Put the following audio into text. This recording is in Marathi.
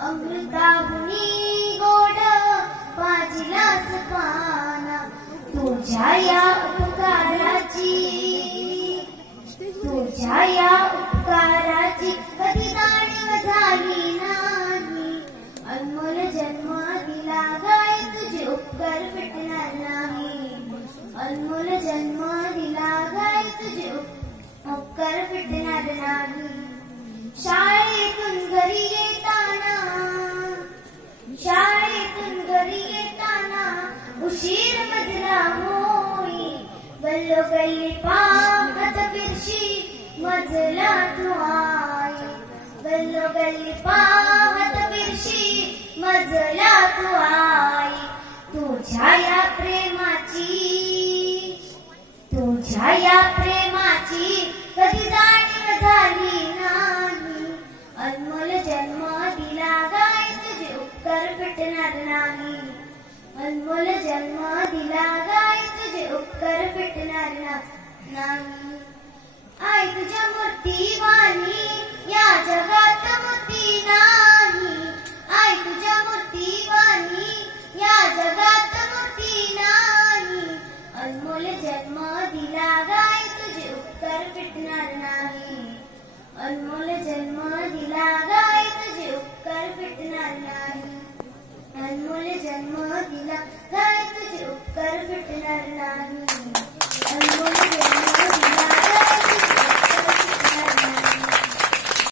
अमृताहुनी गोड पाजिलास पाना तुझ्या या उपकाराची कधी जाणीव झाली नाही अनमोल जन्म दिला गाय तुझे उपकार फिटणार नाही अनमोल जन्म दिला गाय तुझे उपकार फिटणार नाही शाळेतून घरी येताना उशीर मजला होई गल्लो गल्ली पाहत फिरशी मजला तू आई गल्लो गल्ली पाहत फिरशी मजला तू आई तुझ्या या प्रेमाची कधी जाणीव झाली नाही अनमोल जन्म दिला गाय तुझे उपकार फिटणार नाही अनमोल जन्म दिला गाय तुझे उपकार फिटणार नाही आई तुझ्या मूर्तीवाणी या जगात मूर्ती नाही आई तुझ्या मूर्तीवाणी या जगात मूर्ती नाही अनमोल जन्म दिला गाय तुझे उपकार फिटणार नाही अनमोल जन्म